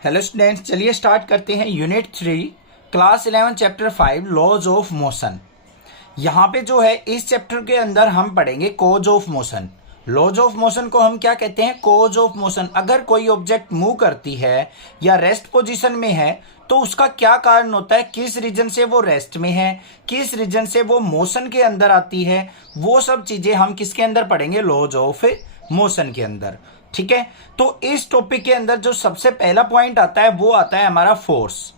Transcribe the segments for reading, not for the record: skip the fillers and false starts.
Hello students, चलिए start करते हैं unit 3 class 11 chapter 5 laws of motion. यहाँ पे जो है इस चैप्टर के अंदर हम पढ़ेंगे cause of motion. Laws of motion को हम क्या कहते हैं? Cause of motion. अगर कोई ऑब्जेक्ट मूव करती है या रेस्ट पोजीशन में है तो उसका क्या कारण होता है, किस रीजन से वो रेस्ट में है, किस रीजन से वो मोशन के अंदर आती है, वो सब चीजें हम किसके अंदर पढ़ेंगे? लॉज ऑफ मोशन के अंदर। ठीक है, तो इस टॉपिक के अंदर जो सबसे पहला पॉइंट आता है वो आता है हमारा फोर्स।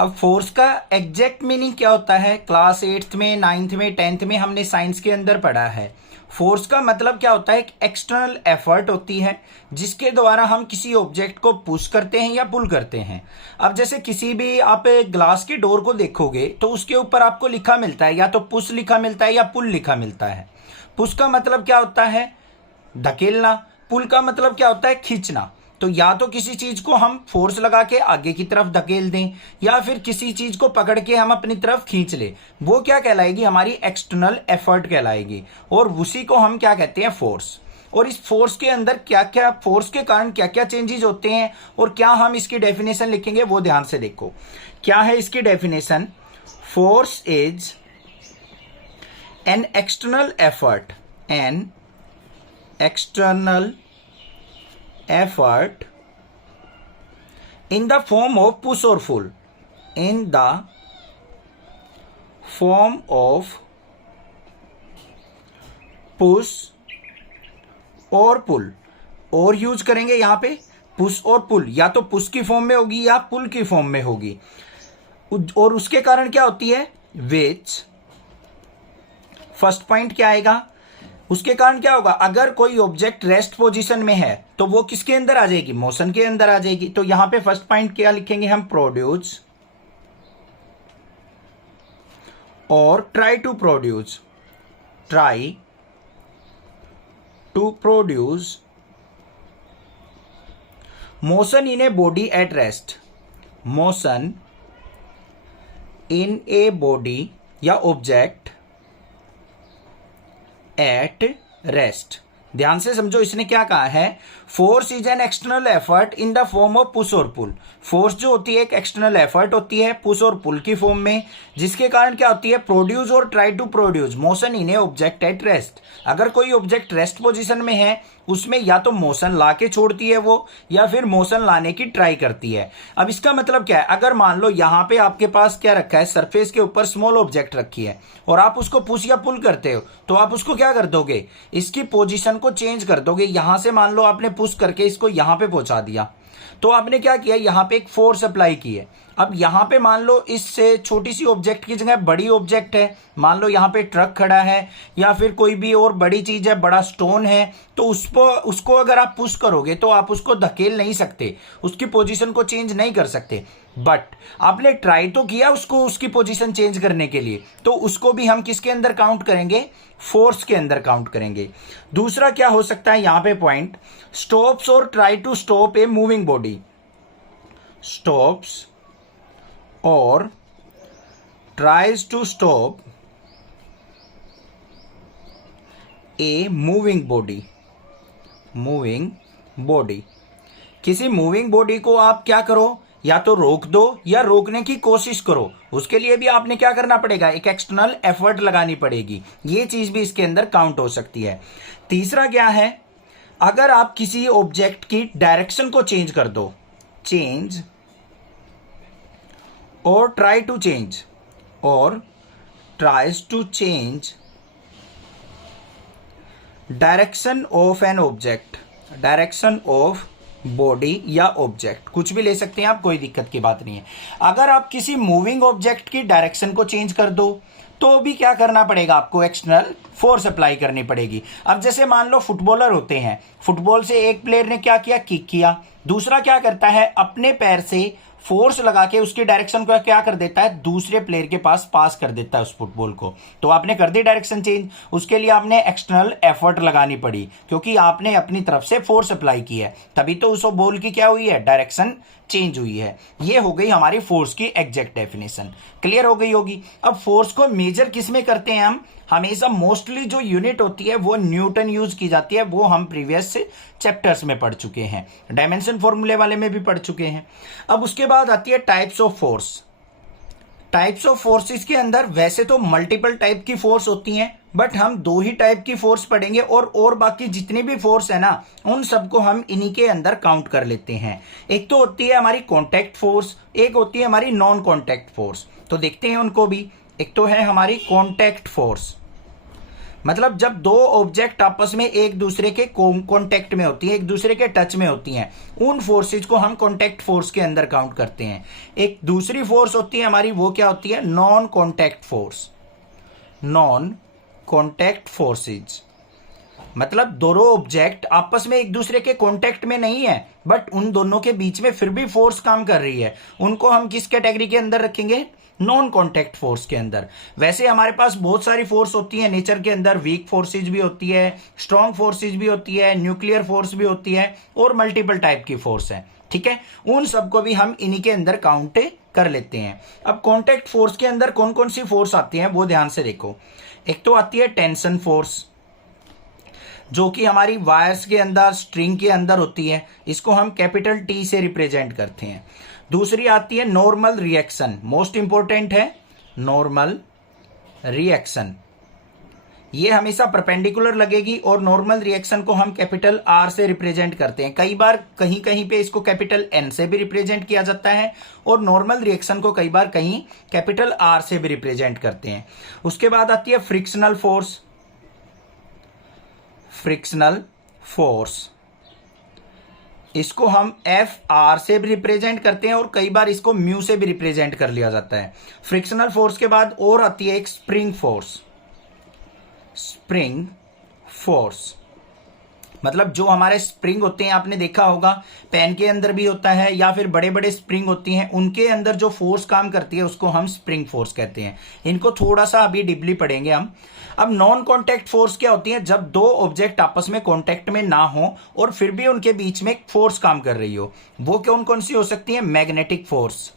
अब फोर्स का एग्जैक्ट मीनिंग क्या होता है? क्लास 8th में, 9th में, 10th में हमने साइंस के अंदर पढ़ा है। फोर्स का मतलब क्या होता है? एक एक्सटर्नल एफर्ट होती है जिसके द्वारा हम किसी ऑब्जेक्ट को पुश करते हैं या पुल करते हैं। अब जैसे किसी भी आप ग्लास की डोर को देखोगे तो उसके ऊपर आपको लिखा मिलता है, या तो पुश लिखा मिलता है या पुल लिखा मिलता है। पुश का मतलब क्या होता है? धकेलना। पुल का मतलब क्या होता है? खींचना। तो या तो किसी चीज को हम फोर्स लगा के आगे की तरफ धकेल दें या फिर किसी चीज को पकड़ के हम अपनी तरफ खींच ले, वो क्या कहलाएगी? हमारी एक्सटर्नल एफर्ट कहलाएगी। और उसी को हम क्या कहते हैं? फोर्स। और इस फोर्स के अंदर क्या क्या, फोर्स के कारण क्या क्या चेंजेस होते हैं और क्या हम इसकी डेफिनेशन लिखेंगे वो ध्यान से देखो। क्या है इसकी definition? Force is an external effort, an external effort in the form of push or pull, in the form of push और पुल। और यूज करेंगे यहाँ पे पुश और पुल, या तो पुश की फॉर्म में होगी या पुल की फॉर्म में होगी। और उसके कारण क्या होती है? विच। फर्स्ट पॉइंट क्या आएगा? उसके कारण क्या होगा? अगर कोई ऑब्जेक्ट रेस्ट पोजीशन में है तो वो किसके अंदर आ जाएगी? मोशन के अंदर आ जाएगी। तो यहां पे फर्स्ट पॉइंट क्या लिखेंगे हम? प्रोड्यूस और try to produce, try to produce motion in a body at rest, motion in a body या ऑब्जेक्ट एट रेस्ट। ध्यान से समझो, इसने क्या कहा है? Force is an external effort in the form of push और पुल। फोर्स जो होती है एक एक्सटर्नल एफर्ट होती है पुश और पुल की फॉर्म में, जिसके कारण क्या होती है? प्रोड्यूस और try to produce motion in a object at rest. अगर कोई ऑब्जेक्ट रेस्ट पोजीशन में है उसमें या तो मोशन ला के छोड़ती है वो, या फिर मोशन लाने की ट्राई करती है। अब इसका मतलब क्या है? अगर मान लो यहां पे आपके पास क्या रखा है? सरफेस के ऊपर स्मॉल ऑब्जेक्ट रखी है और आप उसको पुश या पुल करते हो, तो आप उसको क्या कर दोगे? इसकी पोजीशन को चेंज कर दोगे। यहां से मान लो आपने पुश करके इसको यहां पे पहुंचा दिया, तो आपने क्या किया? यहां पे एक फोर्स अप्लाई की है। अब यहां पे मान लो इससे छोटी सी ऑब्जेक्ट की जगह बड़ी ऑब्जेक्ट है, मान लो यहां पे ट्रक खड़ा है या फिर कोई भी और बड़ी चीज है, बड़ा स्टोन है, तो उसको अगर आप पुश करोगे तो आप उसको धकेल नहीं सकते, उसकी पोजीशन को चेंज नहीं कर सकते। बट आपने ट्राई तो किया उसको, उसकी पोजीशन चेंज करने के लिए, तो उसको भी हम किसके अंदर काउंट करेंगे? फोर्स के अंदर काउंट करेंगे। दूसरा क्या हो सकता है यहां पे पॉइंट? स्टॉप्स और try to stop a moving body, stops और tries to stop a moving body, moving body. किसी मूविंग बॉडी को आप क्या करो? या तो रोक दो या रोकने की कोशिश करो। उसके लिए भी आपने क्या करना पड़ेगा? एक एक्सटर्नल एफर्ट लगानी पड़ेगी। ये चीज भी इसके अंदर काउंट हो सकती है। तीसरा क्या है? अगर आप किसी ऑब्जेक्ट की डायरेक्शन को चेंज कर दो, चेंज और ट्राई टू चेंज, और tries to change direction of an object, direction of body या ऑब्जेक्ट, कुछ भी ले सकते हैं आप, कोई दिक्कत की बात नहीं है। अगर आप किसी मूविंग ऑब्जेक्ट की डायरेक्शन को चेंज कर दो तो भी क्या करना पड़ेगा? आपको एक्सटर्नल फोर्स अप्लाई करनी पड़ेगी। अब जैसे मान लो फुटबॉलर होते हैं, फुटबॉल से एक प्लेयर ने क्या किया? किक किया, दूसरा क्या करता है? अपने पैर से फोर्स लगा के उसकी डायरेक्शन को क्या कर देता है? दूसरे प्लेयर के पास कर देता है उस फुटबॉल को। तो आपने कर दी डायरेक्शन चेंज, उसके लिए आपने एक्सटर्नल एफर्ट लगानी पड़ी क्योंकि आपने अपनी तरफ से फोर्स अप्लाई की है, तभी तो उस बॉल की क्या हुई है? डायरेक्शन चेंज हुई है। ये हो गई हमारी फोर्स की एग्जैक्ट डेफिनेशन। क्लियर हो गई होगी। अब फोर्स को मेजर किस में करते हैं हम? हमेशा मोस्टली जो यूनिट होती है वो न्यूटन यूज की जाती है, वो हम प्रीवियस चैप्टर्स में पढ़ चुके हैं, डायमेंशन फॉर्मूले वाले में भी पढ़ चुके हैं। अब उसके बाद आती है types of force. Types of forces के अंदर वैसे तो मल्टीपल टाइप की फोर्स होती हैं, बट हम 2 ही टाइप की फोर्स पढ़ेंगे और बाकी जितनी भी फोर्स है ना उन सबको हम इन्हीं के अंदर काउंट कर लेते हैं। एक तो होती है हमारी कॉन्टैक्ट फोर्स, एक होती है हमारी नॉन कॉन्टैक्ट फोर्स। तो देखते हैं उनको भी। एक तो है हमारी कॉन्टैक्ट फोर्स, मतलब जब 2 ऑब्जेक्ट आपस में एक दूसरे के कॉन्टेक्ट में होती है, एक दूसरे के टच में होती हैं, उन फोर्सेज को हम कॉन्टैक्ट फोर्स के अंदर काउंट करते हैं। एक दूसरी फोर्स होती है हमारी, वो क्या होती है? Non contact force. Non contact forces मतलब दोनों ऑब्जेक्ट आपस में एक दूसरे के कांटेक्ट में नहीं है, बट उन दोनों के बीच में फिर भी फोर्स काम कर रही है। उनको हम किस कैटेगरी के अंदर रखेंगे? नॉन कॉन्टैक्ट फोर्स के अंदर। वैसे हमारे पास बहुत सारी फोर्स होती है नेचर के अंदर, वीक फोर्सेज भी होती है, स्ट्रॉन्ग फोर्सेज भी होती है, न्यूक्लियर फोर्स भी होती है, और मल्टीपल टाइप की फोर्स है। ठीक है, उन सबको भी हम इन्हीं के अंदर काउंट कर लेते हैं। अब कॉन्टैक्ट फोर्स के अंदर कौन कौन सी फोर्स आती है वो ध्यान से देखो। एक तो आती है टेंशन फोर्स, जो कि हमारी वायर्स के अंदर, स्ट्रिंग के अंदर होती है, इसको हम कैपिटल टी से रिप्रेजेंट करते हैं। दूसरी आती है नॉर्मल रिएक्शन, मोस्ट इंपॉर्टेंट है नॉर्मल रिएक्शन। ये हमेशा परपेंडिकुलर लगेगी और नॉर्मल रिएक्शन को हम कैपिटल आर से रिप्रेजेंट करते हैं। कई बार कहीं कहीं पे इसको कैपिटल एन से भी रिप्रेजेंट किया जाता है, और नॉर्मल रिएक्शन को कई बार कहीं कैपिटल आर से भी रिप्रेजेंट करते हैं। उसके बाद आती है फ्रिक्शनल फोर्स। फ्रिक्शनल फोर्स इसको हम एफ आर से भी रिप्रेजेंट करते हैं, और कई बार इसको म्यू से भी रिप्रेजेंट कर लिया जाता है। फ्रिक्शनल फोर्स के बाद और आती है एक स्प्रिंग फोर्स। स्प्रिंग फोर्स मतलब जो हमारे स्प्रिंग होते हैं, आपने देखा होगा पेन के अंदर भी होता है, या फिर बड़े बड़े स्प्रिंग होती हैं, उनके अंदर जो फोर्स काम करती है उसको हम स्प्रिंग फोर्स कहते हैं। इनको थोड़ा सा अभी डीपली पढ़ेंगे हम। अब नॉन कॉन्टैक्ट फोर्स क्या होती है? जब 2 ऑब्जेक्ट आपस में कॉन्टैक्ट में ना हो और फिर भी उनके बीच में फोर्स काम कर रही हो, वो कौन कौन सी हो सकती है? Magnetic force.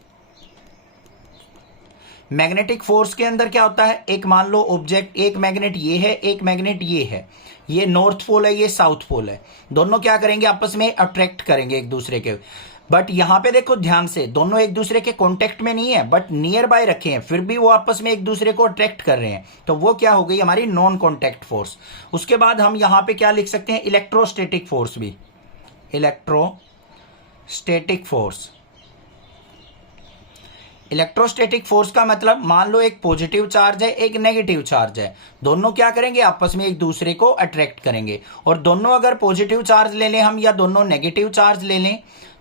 मैग्नेटिक फोर्स के अंदर क्या होता है? एक मान लो ऑब्जेक्ट, एक मैग्नेट ये है, एक मैग्नेट ये है, ये नॉर्थ पोल है, ये साउथ पोल है, दोनों क्या करेंगे? आपस में अट्रैक्ट करेंगे एक दूसरे के। बट यहां पे देखो ध्यान से, दोनों एक दूसरे के कांटेक्ट में नहीं है, बट नियर बाय रखे हैं, फिर भी वो आपस में एक दूसरे को अट्रैक्ट कर रहे हैं, तो वो क्या हो गई? हमारी नॉन कॉन्टैक्ट फोर्स। उसके बाद हम यहां पे क्या लिख सकते हैं? इलेक्ट्रोस्टैटिक फोर्स भी। Electrostatic force. इलेक्ट्रोस्टैटिक फोर्स का मतलब, मान लो एक पॉजिटिव चार्ज है, एक नेगेटिव चार्ज है, दोनों क्या करेंगे? आपस में एक दूसरे को अट्रैक्ट करेंगे। और दोनों अगर पॉजिटिव चार्ज ले लें हम, या दोनों नेगेटिव चार्ज ले लें,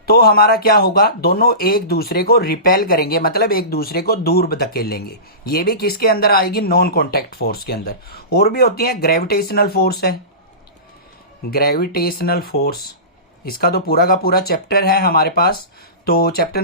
तो हमारा क्या होगा? दोनों एक दूसरे को रिपेल करेंगे, मतलब एक दूसरे को दूर धकेलेंगे। ये भी किसके अंदर आएगी? नॉन कॉन्टैक्ट फोर्स के अंदर। और भी होती है ग्रेविटेशनल फोर्स है। ग्रेविटेशनल फोर्स, इसका तो पूरा का पूरा चैप्टर है हमारे पास, तो चैप्टर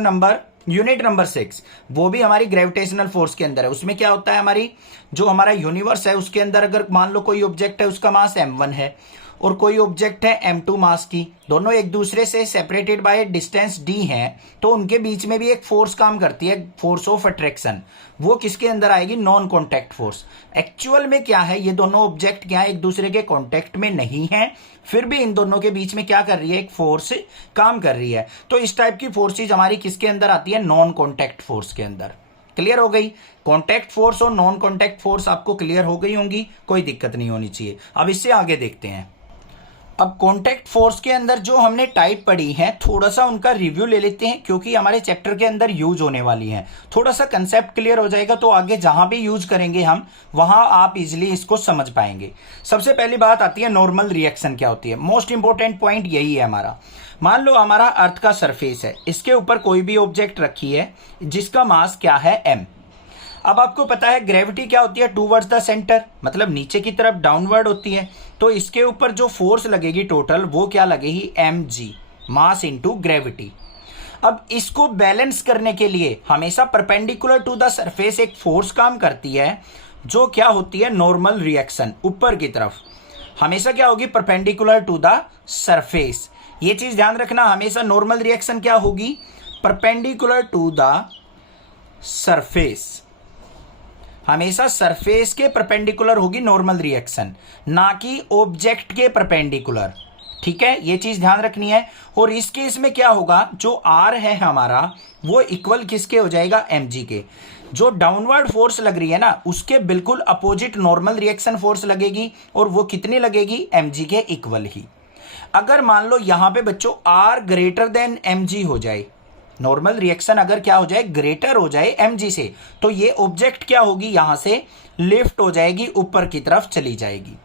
नंबर यूनिट नंबर 6 वो भी हमारी ग्रेविटेशनल फोर्स के अंदर है। उसमें क्या होता है? हमारी जो हमारा यूनिवर्स है उसके अंदर अगर मान लो कोई ऑब्जेक्ट है, उसका मास m1 है, और कोई ऑब्जेक्ट है m2 मास की, दोनों एक दूसरे से सेपरेटेड बाय डिस्टेंस d हैं, तो उनके बीच में भी एक फोर्स काम करती है, फोर्स ऑफ अट्रैक्शन। वो किसके अंदर आएगी? Non contact force. एक्चुअल में क्या है? ये दोनों ऑब्जेक्ट क्या है? एक दूसरे के कॉन्टैक्ट में नहीं है, फिर भी इन दोनों के बीच में क्या कर रही है? एक फोर्स काम कर रही है। तो इस टाइप की फोर्सेज हमारी किसके अंदर आती है? नॉन कॉन्टैक्ट फोर्स के अंदर। क्लियर हो गई? कॉन्टैक्ट फोर्स और नॉन कॉन्टैक्ट फोर्स आपको क्लियर हो गई होंगी, कोई दिक्कत नहीं होनी चाहिए। अब इससे आगे देखते हैं। अब कॉन्टैक्ट फोर्स के अंदर जो हमने टाइप पढ़ी है, थोड़ा सा उनका रिव्यू ले लेते हैं, क्योंकि हमारे चैप्टर के अंदर यूज होने वाली है। थोड़ा सा कंसेप्ट क्लियर हो जाएगा, तो आगे जहां भी यूज करेंगे हम, वहां आप इजिली इसको समझ पाएंगे। सबसे पहली बात आती है नॉर्मल रिएक्शन क्या होती है। मोस्ट इंपॉर्टेंट पॉइंट यही है हमारा। मान लो हमारा अर्थ का सरफेस है, इसके ऊपर कोई भी ऑब्जेक्ट रखी है जिसका मास क्या है? m। अब आपको पता है ग्रेविटी क्या होती है? टूवर्ड्स द सेंटर, मतलब नीचे की तरफ डाउनवर्ड होती है। तो इसके ऊपर जो फोर्स लगेगी टोटल, वो क्या लगेगी? mg, mass into gravity. अब इसको बैलेंस करने के लिए हमेशा परपेंडिकुलर टू द सरफेस एक फोर्स काम करती है, जो क्या होती है? Normal reaction. ऊपर की तरफ हमेशा क्या होगी? Perpendicular to the surface. ये चीज ध्यान रखना, हमेशा नॉर्मल रिएक्शन क्या होगी? Perpendicular to the surface. हमेशा सरफेस के परपेंडिकुलर होगी नॉर्मल रिएक्शन, ना कि ऑब्जेक्ट के परपेंडिकुलर। ठीक है, ये चीज ध्यान रखनी है। और इस केस में क्या होगा, जो आर है हमारा वो इक्वल किसके हो जाएगा, mg के। जो डाउनवर्ड फोर्स लग रही है ना उसके बिल्कुल अपोजिट नॉर्मल रिएक्शन फोर्स लगेगी, और वो कितनी लगेगी, mg के इक्वल ही। अगर मान लो यहां पे बच्चों r ग्रेटर देन mg हो जाए, नॉर्मल रिएक्शन अगर क्या हो जाए, ग्रेटर हो जाए mg से, तो ये ऑब्जेक्ट क्या होगी, यहां से लिफ्ट हो जाएगी, ऊपर की तरफ चली जाएगी।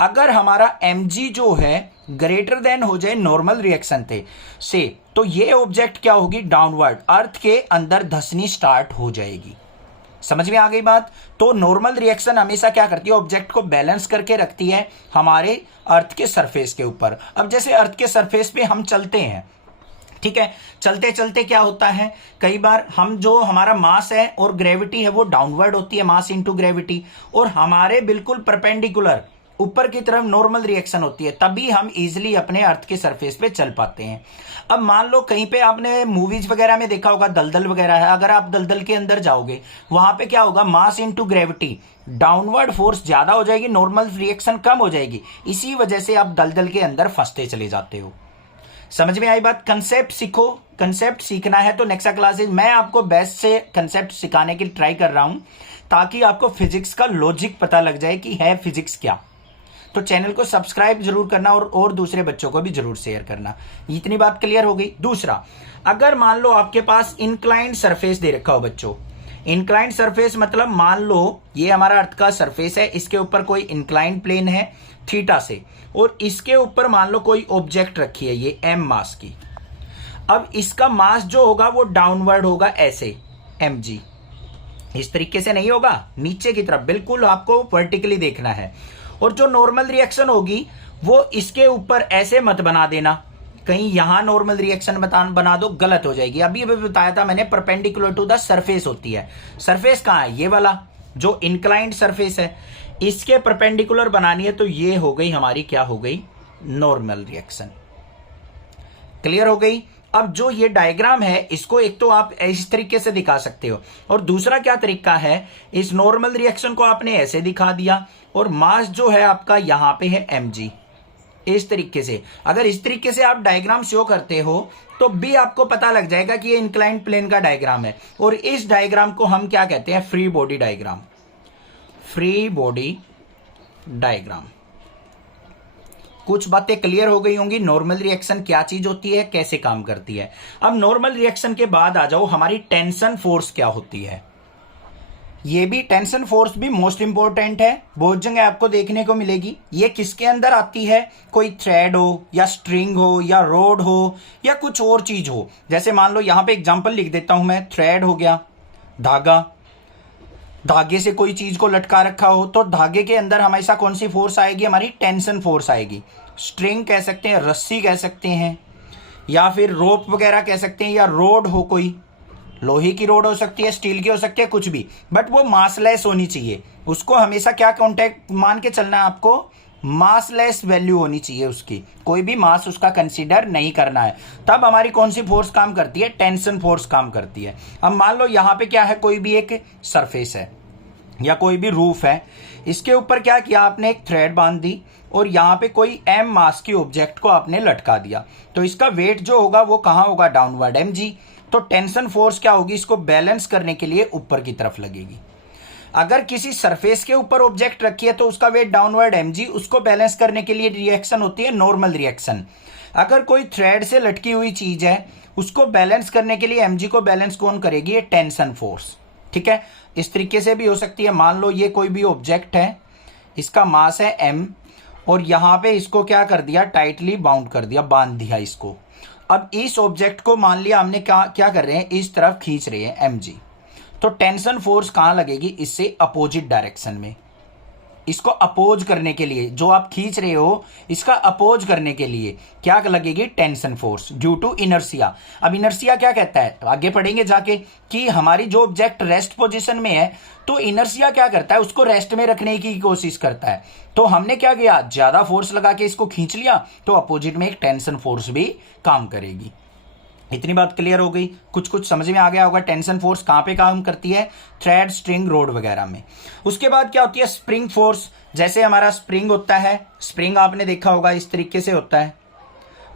अगर हमारा mg जो है ग्रेटर देन हो जाए नॉर्मल रिएक्शन से, तो ये ऑब्जेक्ट क्या होगी, डाउनवर्ड अर्थ के अंदर धंसनी स्टार्ट हो जाएगी। समझ में आ गई बात। तो नॉर्मल रिएक्शन हमेशा क्या करती है, ऑब्जेक्ट को बैलेंस करके रखती है हमारे अर्थ के सरफेस के ऊपर। अब जैसे अर्थ के सरफेस पे हम चलते हैं, ठीक है, चलते चलते क्या होता है, कई बार हम जो हमारा मास है और ग्रेविटी है वो डाउनवर्ड होती है, मास इनटू ग्रेविटी, और हमारे बिल्कुल परपेंडिकुलर ऊपर की तरफ नॉर्मल रिएक्शन होती है, तभी हम इजीली अपने अर्थ के सरफेस पे चल पाते हैं। अब मान लो कहीं पे आपने मूवीज वगैरह में देखा होगा दलदल वगैरह है, अगर आप दलदल के अंदर जाओगे वहां पे क्या होगा, मास इनटू ग्रेविटी, डाउनवर्ड फोर्स ज्यादा हो जाएगी, नॉर्मल रिएक्शन कम हो जाएगी, इसी वजह से आप दलदल के अंदर फंसते चले जाते हो। समझ में आई बात। कंसेप्ट सीखो, कंसेप्ट सीखना है तो नेक्स्ट क्लासेस मैं आपको बेस्ट से कंसेप्ट सिखाने की ट्राई कर रहा हूं, ताकि आपको फिजिक्स का लॉजिक पता लग जाए कि है फिजिक्स क्या। तो चैनल को सब्सक्राइब जरूर करना और दूसरे बच्चों को भी जरूर शेयर करना। इतनी बात क्लियर हो गई। दूसरा, अगर मान लो आपके पास इंक्लाइंड सरफेस दे रखा हो बच्चों, इंक्लाइंड सरफेस मतलब मान लो ये हमारा अर्थ का सरफेस है, इसके ऊपर कोई इंक्लाइंड प्लेन है थीटा से, और इसके ऊपर मान लो कोई ऑब्जेक्ट रखी है ये m मास की। अब इसका मास जो होगा वो डाउनवर्ड होगा, ऐसे mg, इस तरीके से नहीं होगा, नीचे की तरफ बिल्कुल आपको वर्टिकली देखना है। और जो नॉर्मल रिएक्शन होगी वो इसके ऊपर ऐसे मत बना देना, कहीं यहां नॉर्मल रिएक्शन बना दो, गलत हो जाएगी। अभी बताया था मैंने, परपेंडिकुलर टू द सरफेस होती है। सरफेस कहां है, ये वाला जो इंक्लाइंड सरफेस है, इसके परपेंडिकुलर बनानी है, तो ये हो गई हमारी, क्या हो गई, नॉर्मल रिएक्शन। क्लियर हो गई। अब जो ये डायग्राम है इसको एक तो आप इस तरीके से दिखा सकते हो, और दूसरा क्या तरीका है, इस नॉर्मल रिएक्शन को आपने ऐसे दिखा दिया, और मास जो है आपका यहां पे है mg, इस तरीके से। अगर इस तरीके से आप डायग्राम शो करते हो तो भी आपको पता लग जाएगा कि ये इंक्लाइंड प्लेन का डायग्राम है, और इस डायग्राम को हम क्या कहते हैं, free body diagram. Free body diagram. कुछ बातें क्लियर हो गई होंगी, नॉर्मल रिएक्शन क्या चीज होती है, कैसे काम करती है। अब नॉर्मल रिएक्शन के बाद आ जाओ, हमारी टेंशन फोर्स क्या होती है। ये भी टेंशन फोर्स भी मोस्ट इंपॉर्टेंट है, बहुत जगह आपको देखने को मिलेगी। ये किसके अंदर आती है, कोई थ्रेड हो या स्ट्रिंग हो या रोड हो या कुछ और चीज हो। जैसे मान लो यहां पे एग्जांपल लिख देता हूं मैं, थ्रेड हो गया, धागा, धागे से कोई चीज को लटका रखा हो, तो धागे के अंदर हमेशा कौन सी फोर्स आएगी, हमारी टेंशन फोर्स आएगी। स्ट्रिंग कह सकते हैं, रस्सी कह सकते हैं, या फिर रोप वगैरह कह सकते हैं, या रोड हो, कोई लोहे की रोड हो सकती है, स्टील की हो सकती है, कुछ भी, बट वो मासलेस होनी चाहिए। उसको हमेशा क्या कॉन्टेक्ट मान के चलना है आपको, मासलेस वैल्यू होनी चाहिए उसकी, कोई भी मास उसका कंसीडर नहीं करना है। तब हमारी कौन सी फोर्स काम करती है, टेंशन फोर्स काम करती है। अब मान लो यहां पे क्या है, कोई भी एक सरफेस है या कोई भी रूफ है, इसके ऊपर क्या किया आपने, एक थ्रेड बांध दी, और यहां पे कोई m मास की ऑब्जेक्ट को आपने लटका दिया, तो इसका वेट जो होगा वो कहां होगा, डाउनवर्ड mg। तो टेंशन फोर्स क्या होगी, इसको बैलेंस करने के लिए ऊपर की तरफ लगेगी। अगर किसी सरफेस के ऊपर ऑब्जेक्ट रखी है तो उसका वेट डाउनवर्ड mg, उसको बैलेंस करने के लिए रिएक्शन होती है नॉर्मल रिएक्शन। अगर कोई थ्रेड से लटकी हुई चीज है उसको बैलेंस करने के लिए mg को बैलेंस कौन करेगी, ये टेंशन फोर्स। ठीक है, इस तरीके से भी हो सकती है। मान लो ये कोई भी ऑब्जेक्ट है, इसका मास है m, और यहां पे इसको क्या कर दिया, टाइटली बाउंड कर दिया, बांध दिया इसको। अब इस ऑब्जेक्ट को मान लिया हमने क्या कर रहे हैं, इस तरफ खींच रहे हैं mg, तो टेंशन फोर्स कहां लगेगी, इससे अपोजिट डायरेक्शन में। इसको अपोज करने के लिए, जो आप खींच रहे हो इसका अपोज करने के लिए क्या लगेगी, tension force, due to inertia. अब इनर्शिया क्या कहता है, आगे पढ़ेंगे जाके, कि हमारी जो ऑब्जेक्ट रेस्ट पोजीशन में है तो इनर्शिया क्या करता है, उसको रेस्ट में रखने की कोशिश करता है। तो हमने क्या किया, ज्यादा फोर्स लगा के इसको खींच लिया, तो अपोजिट में एक टेंशन फोर्स भी काम करेगी। इतनी बात क्लियर हो गई, कुछ कुछ समझ में आ गया होगा। टेंशन फोर्स कहाँ पे काम करती है, थ्रेड, स्ट्रिंग, रोड वगैरह में। उसके बाद क्या होती है, स्प्रिंग फोर्स। जैसे हमारा स्प्रिंग होता है, स्प्रिंग आपने देखा होगा इस तरीके से होता है।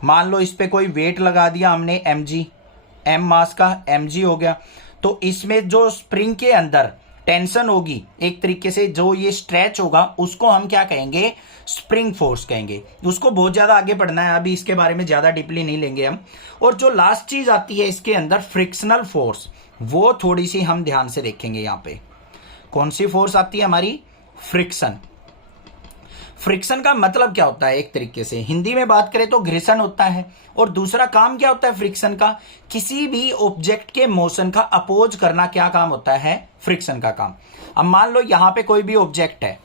मान लो इस पे कोई वेट लगा दिया हमने mg, m मास का mg हो गया, तो इसमें जो स्प्रिंग के अंदर टेंशन होगी एक तरीके से, जो ये स्ट्रेच होगा उसको हम क्या कहेंगे, स्प्रिंग फोर्स कहेंगे। उसको बहुत ज्यादा आगे पढ़ना है, अभी इसके बारे में ज्यादा डीपली नहीं लेंगे हम। और जो लास्ट चीज आती है इसके अंदर, फ्रिक्शनल फोर्स, वो थोड़ी सी हम ध्यान से देखेंगे। यहाँ पे कौन सी फोर्स आती है हमारी, फ्रिक्शन। फ्रिक्शन का मतलब क्या होता है, एक तरीके से हिंदी में बात करें तो घर्षण होता है। और दूसरा काम क्या होता है फ्रिक्शन का, किसी भी ऑब्जेक्ट के मोशन का अपोज करना, क्या काम होता है, फ्रिक्शन का काम। अब मान लो यहां पे कोई भी ऑब्जेक्ट है,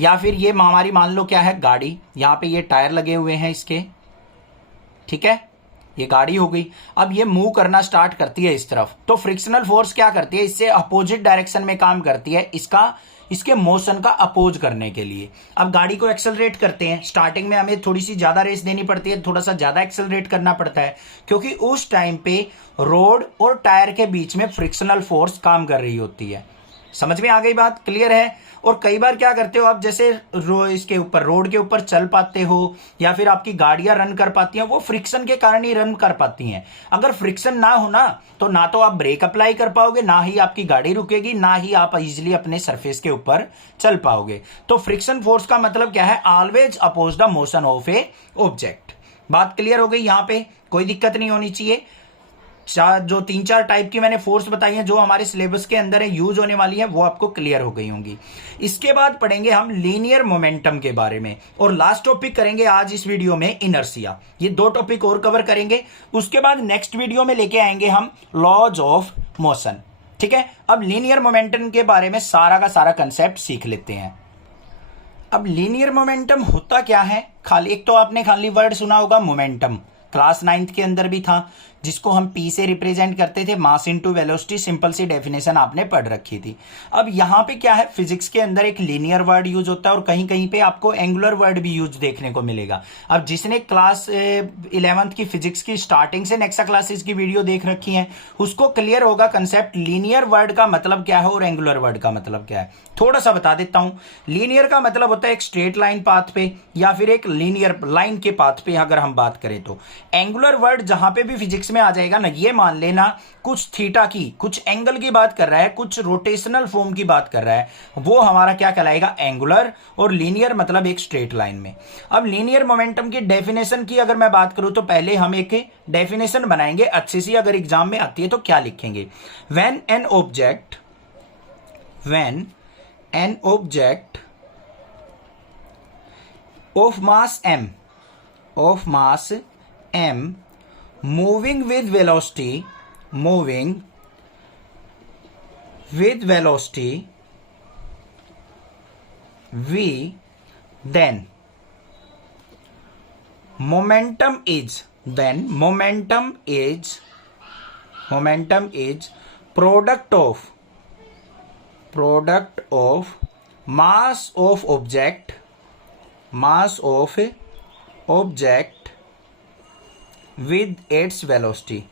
या फिर ये हमारी मान लो क्या है, गाड़ी। यहां पे ये टायर लगे हुए हैं इसके, ठीक है, ये गाड़ी हो गई। अब ये मूव करना स्टार्ट करती है इस तरफ, तो फ्रिक्शनल फोर्स क्या करती है, इससे अपोजिट डायरेक्शन में काम करती है, इसके मोशन का अपोज करने के लिए। अब गाड़ी को एक्सेलरेट करते हैं, स्टार्टिंग में हमें थोड़ी सी ज्यादा रेस देनी पड़ती है, थोड़ा सा ज्यादा एक्सेलरेट करना पड़ता है, क्योंकि उस टाइम पे रोड और टायर के बीच में फ्रिक्शनल फोर्स काम कर रही होती है। समझ में आ गई बात, क्लियर है। और कई बार क्या करते हो आप, जैसे इसके ऊपर, रोड के ऊपर चल पाते हो, या फिर आपकी गाड़ियां रन कर पाती हैं, वो फ्रिक्शन के कारण ही रन कर पाती हैं। अगर फ्रिक्शन ना हो ना, तो ना तो आप ब्रेक अप्लाई कर पाओगे, ना ही आपकी गाड़ी रुकेगी, ना ही आप इजीली अपने सरफेस के ऊपर चल पाओगे। तो फ्रिक्शन फोर्स का मतलब क्या है, always oppose the motion of a object. बात क्लियर हो गई, यहां पे कोई दिक्कत नहीं होनी चाहिए। जो 3-4 टाइप की मैंने फोर्स बताई हैं, जो हमारे सिलेबस के अंदर है, यूज होने वाली है, वो आपको क्लियर हो गई होंगी। इसके बाद पढ़ेंगे हम लीनियर मोमेंटम के बारे में, और लास्ट टॉपिक करेंगे आज इस वीडियो में इनर्शिया। ये 2 टॉपिक और कवर करेंगे। उसके बाद नेक्स्ट वीडियो में लेके आएंगे हम लॉज ऑफ मोशन, ठीक है। अब लीनियर मोमेंटम के बारे में सारा का सारा कंसेप्ट सीख लेते हैं। अब लीनियर मोमेंटम होता क्या है, खाली एक तो आपने खाली वर्ड सुना होगा मोमेंटम, क्लास 9th के अंदर भी था, जिसको हम P से रिप्रेजेंट करते थे, मास इनटू वेलोसिटी। सिंपल सी डेफिनेशन आपने पढ़ रखी थी। अब यहां पे क्या है, फिजिक्स के अंदर एक लीनियर वर्ड यूज होता है, और कहीं कहीं पे आपको एंगुलर वर्ड भी यूज देखने को मिलेगा। अब जिसने क्लास 11th की फिजिक्स की स्टार्टिंग से नेक्स्ट क्लासेस की वीडियो देख रखी है, उसको क्लियर होगा कंसेप्ट, लीनियर वर्ड का मतलब क्या है और एंगुलर वर्ड का मतलब क्या है। थोड़ा सा बता देता हूं। लीनियर का मतलब होता है एक स्ट्रेट लाइन पाथ पे, या फिर एक लीनियर लाइन के पाथ पे अगर हम बात करें तो। एंगुलर वर्ड जहां पे भी फिजिक्स में आ जाएगा ना, ये मान लेना कुछ थीटा की, कुछ एंगल की बात कर रहा है, कुछ रोटेशनल फॉर्म की बात कर रहा है, वो हमारा क्या कहलाएगा, एंगुलर। और लीनियर मतलब एक स्ट्रेट लाइन में। अब लीनियर मोमेंटम की डेफिनेशन की अगर मैं बात करूं, तो पहले हम एक डेफिनेशन बनाएंगे अच्छी सी, अगर एग्जाम में आती है तो क्या लिखेंगे, when an object of mass m moving with velocity v, then momentum is product of mass of object with its velocity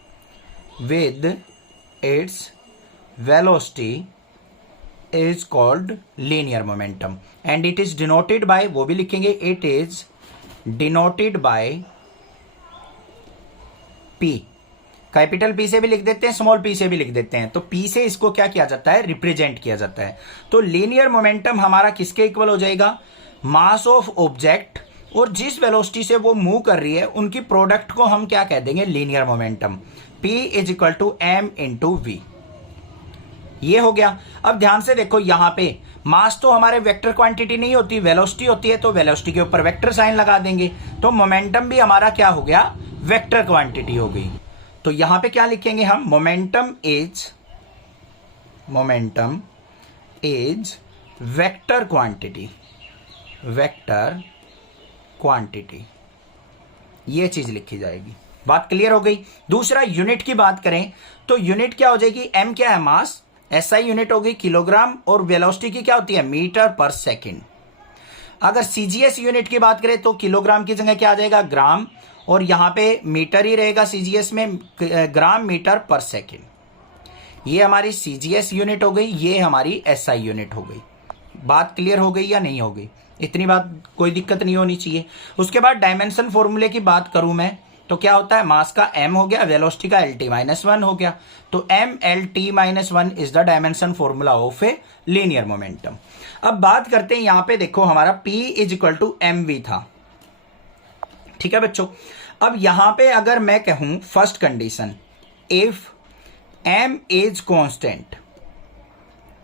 is called linear momentum, and it is denoted by, वो भी लिखेंगे, it is denoted by P। Capital P से भी लिख देते हैं, small p से भी लिख देते हैं। तो P से इसको क्या किया जाता है, रिप्रेजेंट किया जाता है। तो लीनियर मोमेंटम हमारा किसके इक्वल हो जाएगा, मास ऑफ ऑब्जेक्ट, और जिस वेलोसिटी से वो मूव कर रही है उनकी प्रोडक्ट को हम क्या कह देंगे, linear momentum. P is equal to m into v. ये हो गया। अब ध्यान से देखो, यहां पे मास तो हमारे वेक्टर क्वांटिटी नहीं होती, वेलोसिटी होती है, तो वेलोसिटी के ऊपर वेक्टर साइन लगा देंगे, तो मोमेंटम भी हमारा क्या हो गया, वेक्टर क्वांटिटी हो गई। तो यहां पे क्या लिखेंगे हम, मोमेंटम इज वेक्टर क्वांटिटी, ये चीज लिखी जाएगी। बात क्लियर हो गई। दूसरा, यूनिट की बात करें तो यूनिट क्या हो जाएगी, m क्या है, मास, SI यूनिट हो गई किलोग्राम, और वेलोसिटी की क्या होती है, मीटर पर सेकंड। अगर CGS यूनिट की बात करें तो किलोग्राम की जगह क्या आ जाएगा, ग्राम, और यहाँ पे मीटर ही रहेगा सीजीएस में, ग्राम मीटर पर सेकेंड। ये हमारी सीजीएस यूनिट हो गई, ये हमारी एसआई यूनिट हो गई। बात क्लियर हो गई या नहीं हो गई? इतनी बात कोई दिक्कत नहीं होनी चाहिए। उसके बाद डायमेंशन फॉर्मूले की बात करूं मैं तो क्या होता है, मास का m हो गया, वेलोसिटी का LT-1 हो गया, तो mLT-1 is the dimension formula of a linear momentum. अब बात करते हैं यहां पे, देखो हमारा P = mv था, ठीक है बच्चों। अब यहां पे अगर मैं कहूं first condition, if m is constant,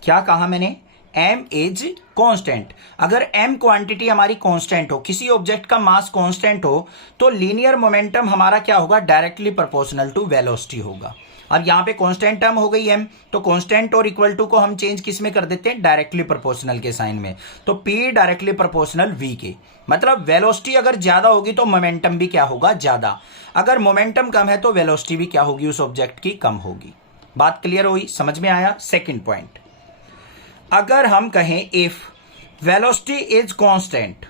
क्या कहा मैंने, m इज कांस्टेंट। अगर m क्वांटिटी हमारी कांस्टेंट हो, किसी ऑब्जेक्ट का मास कांस्टेंट हो, तो लीनियर मोमेंटम हमारा क्या होगा, डायरेक्टली प्रोपोर्शनल टू वेलोसिटी होगा। अब यहां पे कांस्टेंट टर्म हो गई m, तो कांस्टेंट और इक्वल टू को हम चेंज किस में कर देते हैं, डायरेक्टली प्रोपोर्शनल के साइन में। तो p डायरेक्टली प्रोपोर्शनल v के, मतलब वेलोसिटी अगर ज्यादा होगी तो मोमेंटम भी क्या होगा, ज्यादा। अगर मोमेंटम कम है तो वेलोसिटी भी क्या होगी, उस ऑब्जेक्ट की कम होगी। बात क्लियर हुई, समझ में आया। सेकेंड पॉइंट, अगर हम कहें if velocity is constant,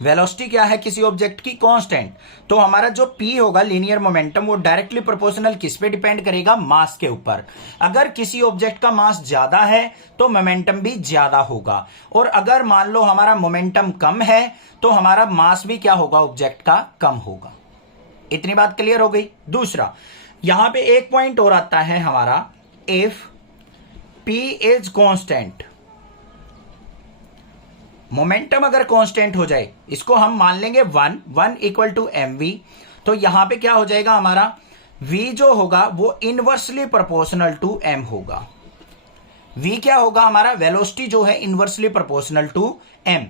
velocity क्या है किसी ऑब्जेक्ट की, कांस्टेंट, तो हमारा जो p होगा लीनियर मोमेंटम, वो डायरेक्टली प्रोपोर्शनल किस पे डिपेंड करेगा, मास के ऊपर। अगर किसी ऑब्जेक्ट का मास ज्यादा है तो मोमेंटम भी ज्यादा होगा, और अगर मान लो हमारा मोमेंटम कम है तो हमारा मास भी क्या होगा, ऑब्जेक्ट का कम होगा। इतनी बात क्लियर हो गई। दूसरा, यहां पे एक पॉइंट और आता है हमारा, if P is constant, momentum अगर कांस्टेंट हो जाए, इसको हम मान लेंगे 1 = mv, तो यहां पे क्या हो जाएगा हमारा, v जो होगा वो इनवर्सली प्रोपोर्शनल टू m होगा। v क्या होगा हमारा, वेलोसिटी जो है इनवर्सली प्रोपोर्शनल टू m।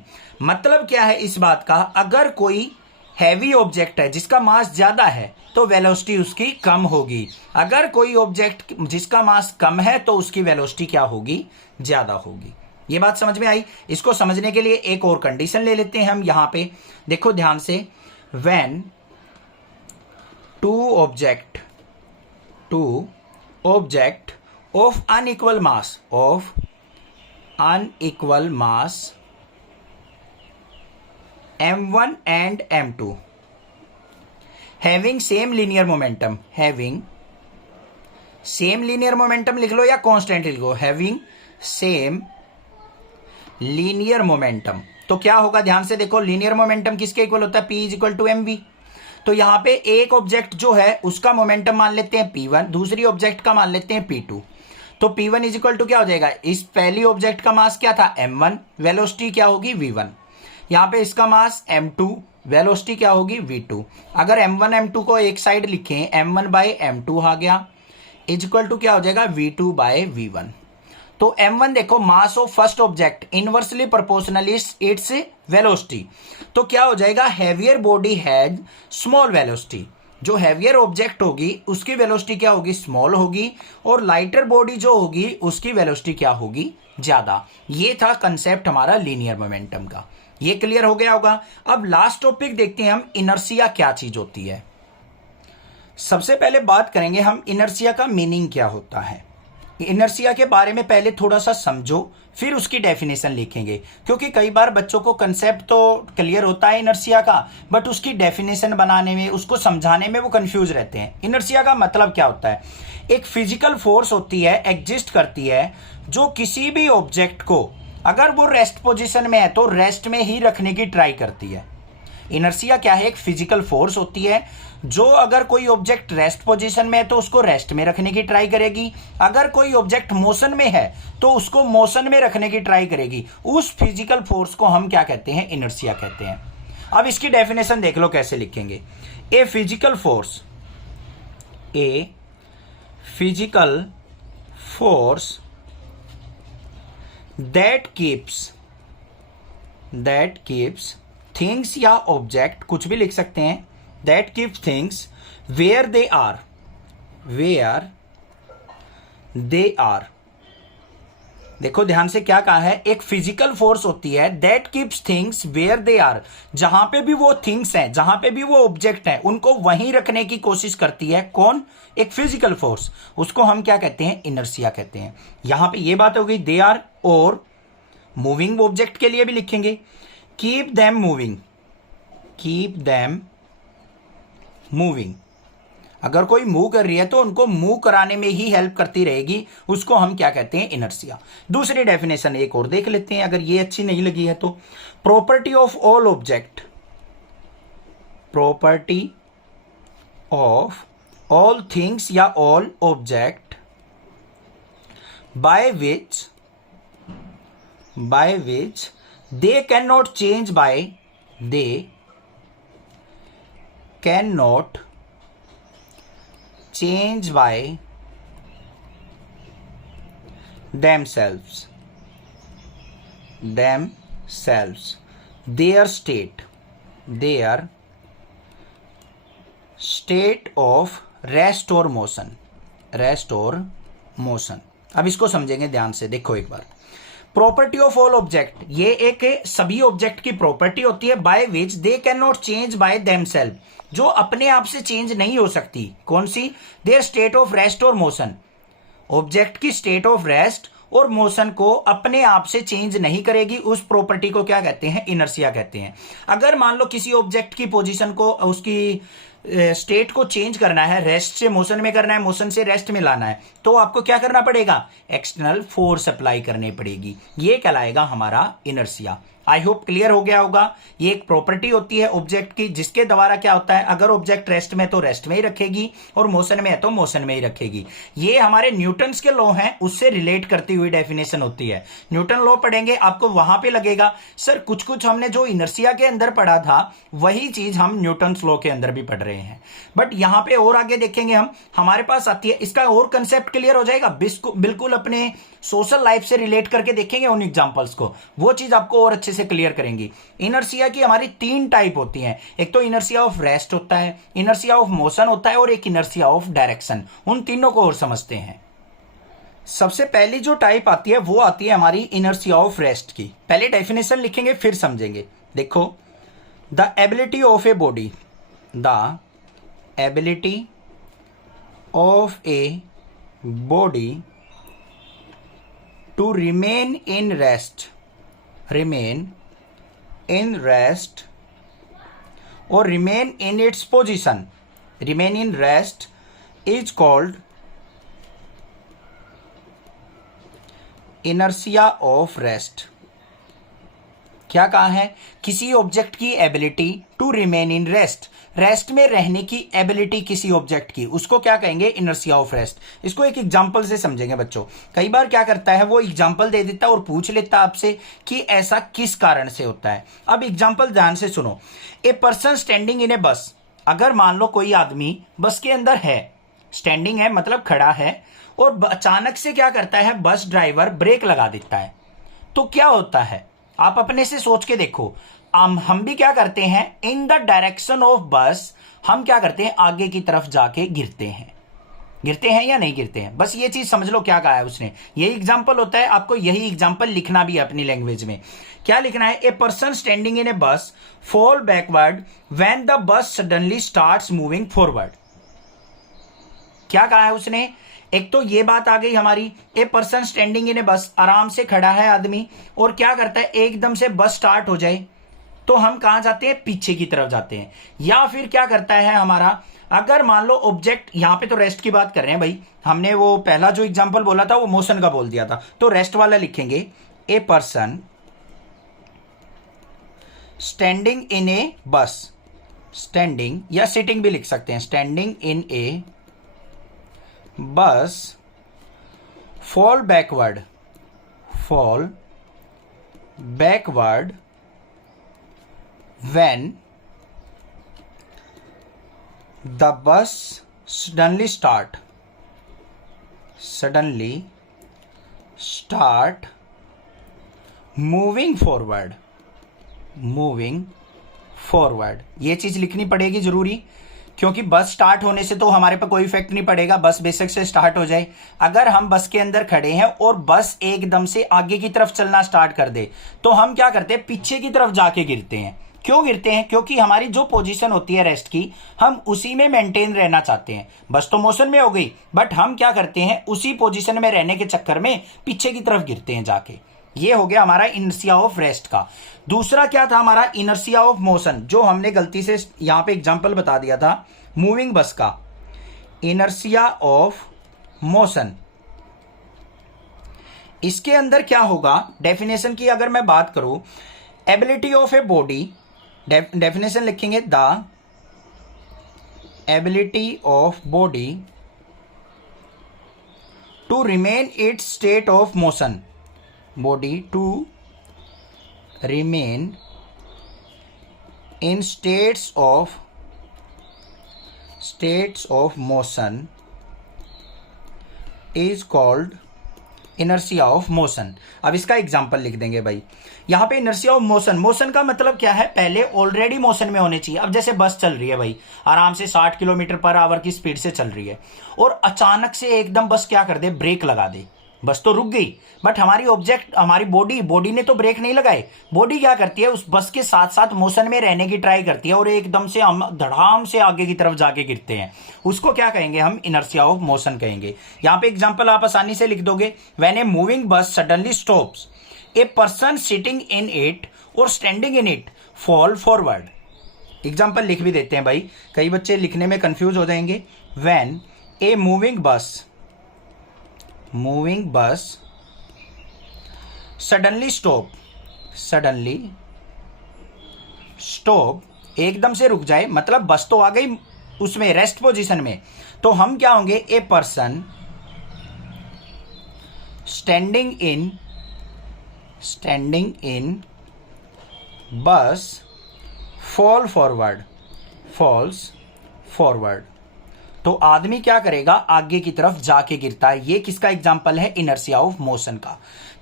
मतलब क्या है इस बात का, अगर कोई हैवी ऑब्जेक्ट है जिसका मास ज्यादा है तो वेलोसिटी उसकी कम होगी, अगर कोई ऑब्जेक्ट जिसका मास कम है तो उसकी वेलोसिटी क्या होगी, ज्यादा होगी। ये बात समझ में आई। इसको समझने के लिए एक और कंडीशन ले लेते हैं हम यहां पे, देखो ध्यान से, when two object of unequal mass m1 and m2 having same linear momentum, लिख लो या कांस्टेंट लिख लो, having same linear momentum, तो क्या होगा, ध्यान से देखो, लीनियर मोमेंटम किसके इक्वल होता है, p = mv। तो यहां पे एक ऑब्जेक्ट जो है उसका मोमेंटम मान लेते हैं p1, दूसरी ऑब्जेक्ट का मान लेते हैं p2। तो p1 = क्या हो जाएगा, इस पहली ऑब्जेक्ट का मास क्या था, m1, वेलोसिटी क्या होगी, v1। यहां पे इसका मास m2, वेलोसिटी क्या होगी, v2। अगर m1 m2 को एक साइड लिखें, m1/m2 आ गया, इक्वल टू क्या हो जाएगा, v2/v1। तो m1 देखो, mass of first object inversely proportional its velocity, तो क्या हो जाएगा, heavier body has small velocity. जो हैवियर ऑब्जेक्ट होगी उसकी वेलोसिटी क्या होगी, स्मॉल होगी, और लाइटर बॉडी जो होगी उसकी वेलोसिटी क्या होगी, ज्यादा। ये था कंसेप्ट हमारा लीनियर मोमेंटम का। ये क्लियर हो गया होगा। अब लास्ट टॉपिक देखते हैं हम, इनर्शिया क्या चीज होती है। सबसे पहले बात करेंगे हम इनर्शिया का मीनिंग क्या होता है। इनर्शिया के बारे में पहले थोड़ा सा समझो, फिर उसकी डेफिनेशन लिखेंगे, क्योंकि कई बार बच्चों को कंसेप्ट तो क्लियर होता है इनर्शिया का, बट उसकी डेफिनेशन बनाने में, उसको समझाने में वो कंफ्यूज रहते हैं। इनर्शिया का मतलब क्या होता है, एक फिजिकल फोर्स होती है, एग्जिस्ट करती है, जो किसी भी ऑब्जेक्ट को अगर वो रेस्ट पोजीशन में है तो रेस्ट में ही रखने की ट्राई करती है। इनर्शिया क्या है, एक फिजिकल फोर्स होती है जो अगर कोई ऑब्जेक्ट रेस्ट पोजीशन में है तो उसको रेस्ट में रखने की ट्राई करेगी, अगर कोई ऑब्जेक्ट मोशन में है तो उसको मोशन में रखने की ट्राई करेगी। उस फिजिकल फोर्स को हम क्या कहते हैं, इनर्शिया कहते हैं। अब इसकी डेफिनेशन देख लो कैसे लिखेंगे। A physical force that keeps things या ऑब्जेक्ट, कुछ भी लिख सकते हैं, that keeps things where they are. देखो ध्यान से क्या कहा है, एक फिजिकल फोर्स होती है that keeps things where they are, जहां पे भी वो थिंग्स हैं, जहां पे भी वो ऑब्जेक्ट हैं, उनको वहीं रखने की कोशिश करती है। कौन, एक फिजिकल फोर्स, उसको हम क्या कहते हैं, इनर्शिया कहते हैं। यहां पे ये बात हो गई दे आर, और मूविंग ऑब्जेक्ट के लिए भी लिखेंगे कीप देम मूविंग। अगर कोई मूव कर रही है तो उनको मूव कराने में ही हेल्प करती रहेगी, उसको हम क्या कहते हैं, इनर्शिया। दूसरी डेफिनेशन एक और देख लेते हैं, अगर ये अच्छी नहीं लगी है तो। Property of all object, property of all things या all object by which they cannot change by themselves their state of rest or motion। अब इसको समझेंगे ध्यान से, देखो एक बार। प्रॉपर्टी ऑफ ऑल ऑब्जेक्ट, ये एक सभी ऑब्जेक्ट की प्रॉपर्टी होती है, by which they can not change by themselves, जो अपने आप से चेंज नहीं हो सकती। कौन सी? देयर स्टेट ऑफ रेस्ट और मोशन। ऑब्जेक्ट की स्टेट ऑफ रेस्ट और मोशन को अपने आप से चेंज नहीं करेगी, उस प्रॉपर्टी को क्या कहते हैं, इनर्शिया कहते हैं। अगर मान लो किसी ऑब्जेक्ट की पोजीशन को, उसकी स्टेट को चेंज करना है, रेस्ट से मोशन में करना है, मोशन से रेस्ट में लाना है, तो आपको क्या करना पड़ेगा, एक्सटर्नल फोर्स अप्लाई करनी पड़ेगी। ये कहलाएगा हमारा इनर्शिया। आई होप क्लियर हो गया होगा। ये एक प्रॉपर्टी होती है ऑब्जेक्ट की, जिसके द्वारा क्या होता है, अगर ऑब्जेक्ट रेस्ट में तो रेस्ट में ही रखेगी और मोशन में है तो मोशन में ही रखेगी। ये हमारे न्यूटन्स के लॉ हैं, उससे रिलेट करती हुई डेफिनेशन होती है। न्यूटन लॉ पढ़ेंगे, आपको वहां पे लगेगा सर कुछ हमने जो इनर्शिया के अंदर पढ़ा था वही चीज हम न्यूटन्स लॉ के अंदर भी पढ़ रहे हैं। बट यहां पे और आगे देखेंगे हम, हमारे पास आती है, इसका और कंसेप्ट क्लियर हो जाएगा, बिल्कुल अपने सोशल लाइफ से रिलेट करके देखेंगे उन एग्जांपल्स को, वो चीज आपको और अच्छे से क्लियर करेंगी। इनर्शिया की हमारी 3 टाइप होती हैं, एक तो इनर्शिया ऑफ रेस्ट होता है, इनर्शिया ऑफ मोशन होता है और एक इनर्शिया ऑफ डायरेक्शन। उन तीनों को और समझते हैं। सबसे पहली जो टाइप आती है वो आती है हमारी इनर्शिया ऑफ रेस्ट की। पहले डेफिनेशन लिखेंगे फिर समझेंगे। देखो, the ability of a body, the ability of a body to remain in rest or remain in its position, remain in rest is called inertia of rest। क्या कहा है, किसी ऑब्जेक्ट की ability to remain in rest, rest में रहने की ability किसी object की, उसको क्या कहेंगे, इनर्शिया ऑफ रेस्ट। इसको एक एग्जांपल से समझेंगे बच्चों। कई बार क्या करता है, वो एग्जांपल दे देता है और पूछ लेता है आपसे कि ऐसा किस कारण से होता है। अब एग्जांपल ध्यान से सुनो। ए पर्सन स्टैंडिंग इन ए बस, अगर मान लो कोई आदमी बस के अंदर है, स्टैंडिंग है मतलब खड़ा है, और अचानक से क्या करता है, बस ड्राइवर ब्रेक लगा देता है, तो क्या होता है, आप अपने से सोच के देखो। हम भी क्या करते हैं, इन द डायरेक्शन ऑफ बस हम क्या करते हैं, आगे की तरफ जाके गिरते हैं या नहीं गिरते हैं। बस ये चीज समझ लो क्या कहा है उसने। यही एग्जांपल होता है, आपको यही एग्जांपल लिखना भी है अपनी लैंग्वेज में। क्या लिखना है, ए पर्सन स्टैंडिंग इन ए बस fall backward when the bus suddenly starts moving forward. क्या कहा है उसने, एक तो ये बात आ गई हमारी, ए पर्सन स्टैंडिंग इन ए बस, आराम से खड़ा है आदमी और क्या करता है, एकदम से बस स्टार्ट हो जाए तो हम कहां जाते हैं, पीछे की तरफ जाते हैं। या फिर क्या करता है हमारा, अगर मान लो ऑब्जेक्ट, यहां पे तो रेस्ट की बात कर रहे हैं भाई, हमने वो पहला जो एग्जांपल बोला था वो मोशन का बोल दिया था, तो रेस्ट वाला लिखेंगे, ए पर्सन स्टैंडिंग इन ए बस, स्टैंडिंग या सिटिंग भी लिख सकते हैं, स्टैंडिंग इन ए बस fall backward when the bus suddenly start moving forward। ये चीज लिखनी पड़ेगी जरूरी, क्योंकि बस स्टार्ट होने से तो हमारे पर कोई इफेक्ट नहीं पड़ेगा, बस बेशक से स्टार्ट हो जाए। अगर हम बस के अंदर खड़े हैं और बस एकदम से आगे की तरफ चलना स्टार्ट कर दे तो हम क्या करते हैं, पीछे की तरफ जाके गिरते हैं। क्यों गिरते हैं, क्योंकि हमारी जो पोजीशन होती है रेस्ट की, हम उसी में मेंटेन रहना चाहते हैं। बस तो मोशन में हो गई, बट हम क्या करते हैं, उसी पोजीशन में रहने के चक्कर में पीछे की तरफ गिरते हैं जाके। ये हो गया हमारा इनर्शिया ऑफ रेस्ट का। दूसरा क्या था हमारा, इनर्शिया ऑफ मोशन, जो हमने गलती से यहां पे एग्जांपल बता दिया था, मूविंग बस का इनर्शिया ऑफ मोशन। इसके अंदर क्या होगा, डेफिनेशन की अगर मैं बात करूं, ability of a body, definition लिखेंगे the ability of body to remain its state of motion, body to remain in states of motion is called inertia of motion। अब इसका एग्जांपल लिख देंगे भाई। यहां पे इनर्शिया ऑफ मोशन, मोशन का मतलब क्या है, पहले ऑलरेडी मोशन में होने चाहिए। अब जैसे बस चल रही है भाई, आराम से 60 किलोमीटर पर आवर की स्पीड से चल रही है, और अचानक से एकदम बस क्या कर दे, ब्रेक लगा दे, बस तो रुक गई, बट हमारी बॉडी ने तो ब्रेक नहीं लगाए। बॉडी क्या करती है, उस बस के साथ साथ मोशन में रहने की ट्राई करती है, और एकदम से हम धड़ाम से आगे की तरफ जाके गिरते हैं। उसको क्या कहेंगे, हम इनर्शिया ऑफ मोशन कहेंगे। यहां पे एग्जांपल आप आसानी से लिख दोगे, when a moving bus suddenly stops, a person sitting in it और standing in it fall forward. Example लिख भी देते हैं भाई, कई बच्चे लिखने में कंफ्यूज हो जाएंगे। When a moving bus suddenly stop, एकदम से रुक जाए, मतलब बस तो आ गई उसमें रेस्ट पोजीशन में, तो हम क्या होंगे, ए पर्सन स्टैंडिंग इन बस फॉल्स फॉरवर्ड। तो आदमी क्या करेगा, आगे की तरफ जाके गिरता है। ये किसका एग्जांपल है, इनर्शिया ऑफ मोशन का।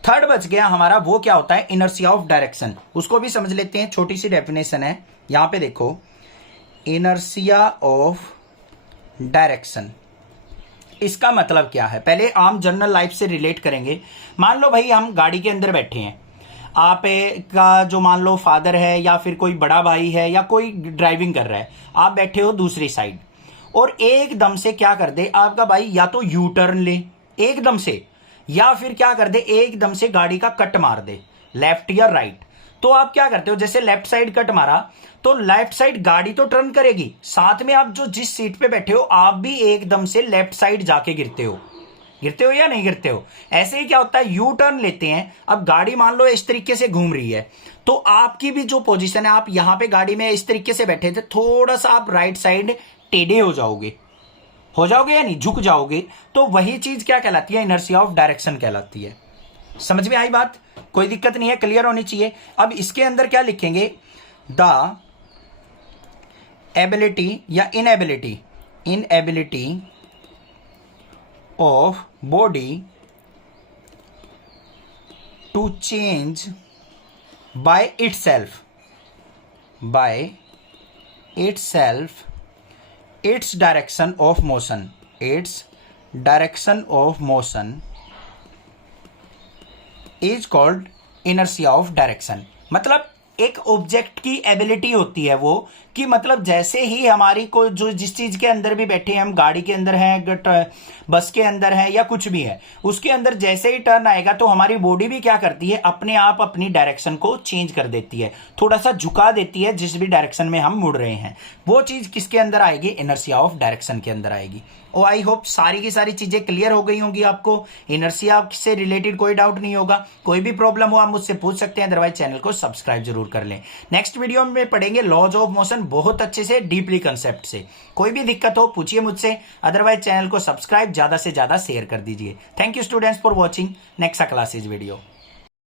थर्ड बच गया हमारा, वो क्या होता है, इनर्शिया ऑफ डायरेक्शन। उसको भी समझ लेते हैं, छोटी सी डेफिनेशन है, यहां पे देखो, इनर्शिया ऑफ डायरेक्शन, इसका मतलब क्या है, पहले आम जनरल लाइफ से रिलेट करेंगे। मान लो भाई हम गाड़ी के अंदर बैठे हैं, आप का जो मान लो फादर है या फिर कोई बड़ा भाई है या कोई ड्राइविंग कर रहा है, आप बैठे हो दूसरी साइड, और एकदम से क्या कर दे आपका भाई, या तो यू टर्न ले एकदम से, या फिर क्या कर दे, एकदम से गाड़ी का कट मार दे, लेफ्ट या राइट। तो आप क्या करते हो, जैसे लेफ्ट साइड कट मारा तो लेफ्ट साइड गाड़ी तो टर्न करेगी, साथ में आप जो जिस सीट पे बैठे हो आप भी एकदम से लेफ्ट साइड जाके गिरते हो या नहीं गिरते हो। ऐसे ही क्या होता है, यू टर्न लेते हैं, अब गाड़ी मान लो इस तरीके से घूम रही है, तो आपकी भी जो पोजीशन है, आप यहां पे गाड़ी में इस तरीके से बैठे थे, थोड़ा सा आप राइट साइड टेढ़े हो जाओगे या नहीं, झुक जाओगे। तो वही चीज क्या कहलाती है, इनर्शिया ऑफ डायरेक्शन कहलाती है। समझ में आई बात, कोई दिक्कत नहीं है, क्लियर होनी चाहिए। अब इसके अंदर क्या लिखेंगे, द एबिलिटी या inability of body to change by itself its direction of motion is called inertia of direction। मतलब एक ऑब्जेक्ट की एबिलिटी होती है वो, कि मतलब जैसे ही हमारी को जो जिस चीज के अंदर भी बैठे हैं, हम गाड़ी के अंदर हैं, बस के अंदर हैं या कुछ भी है, उसके अंदर जैसे ही टर्न आएगा तो हमारी बॉडी भी क्या करती है, अपने आप अपनी डायरेक्शन को चेंज कर देती है, थोड़ा सा झुका देती है जिस भी डायरेक्शन में हम मुड़ रहे हैं। वो चीज किसके अंदर आएगी, इनर्शिया ऑफ डायरेक्शन के अंदर आएगी। और आई होप सारी की सारी चीजें क्लियर हो गई होंगी आपको। इनर्शिया से रिलेटेड कोई डाउट नहीं होगा, कोई भी प्रॉब्लम हो आप मुझसे पूछ सकते हैं, अदरवाइज चैनल को सब्सक्राइब जरूर कर लें। नेक्स्ट वीडियो में पढ़ेंगे लॉज ऑफ मोशन, बहुत अच्छे से डीपली कंसेप्ट से। कोई भी दिक्कत हो पूछिए मुझसे, अदरवाइज चैनल को सब्सक्राइब ज्यादा से ज्यादा शेयर कर दीजिए। Thank you students for watching next classes video.